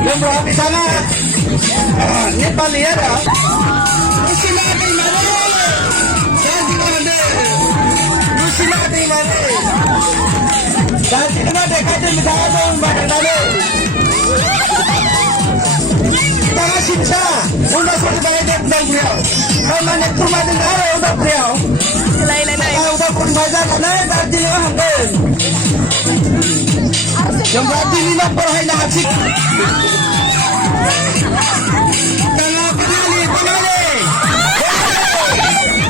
Yung buhat di sana. Ini palihan ya. Isi natin mali. Ganti mali. Isi natin mali. Ganti naman kasi misalnya dong badan mali. Tangan sinsa. Una sa bayan ng beliau. Kalau nak rumah dengan ada udah beliau. Lain-lain. Udah pun bazar na ganti naman hanggang. Yang berarti ini nomor hai na hasik. Tengah penali.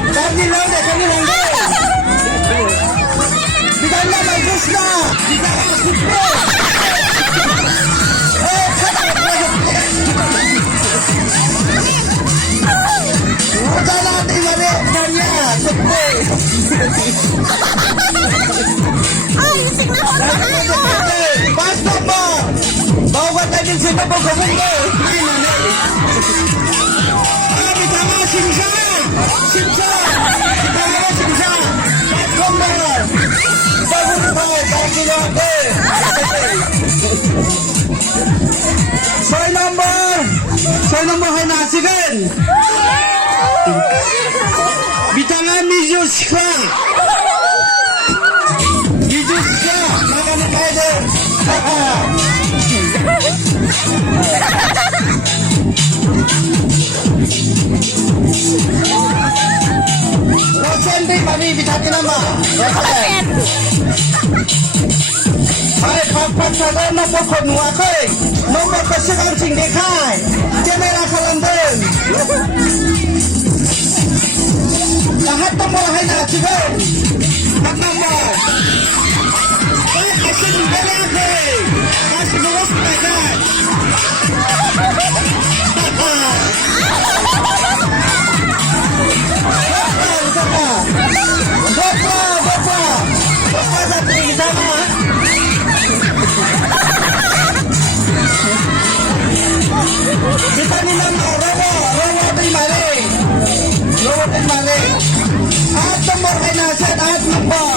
Ganti lawan deh, kami langgar. Kita nak bagus lah. Kita masuk pro. Jalan di mana tanya sepuluh. Pas nomor. Bawa tadi sini bawa kamu. Kita masih bisa. Simsa. Kita masih bisa. Pas nomor. Bagus baik. Bagi lagi. Soal nomor hai nasi kan. Bitangan Mizuska. Makan kaya. Rosen deh mami bitatin nama. Hai papat sada nomor konua kai. Nomor kesekan sing dekai. Kamera kalandan. Lahat nomor hai na cigan. At nomor. Ay asin belake. Asin luwas pegan. Bapak satu di sana. Kita ni nama Robo terima. At nomor ay nasa at nomor.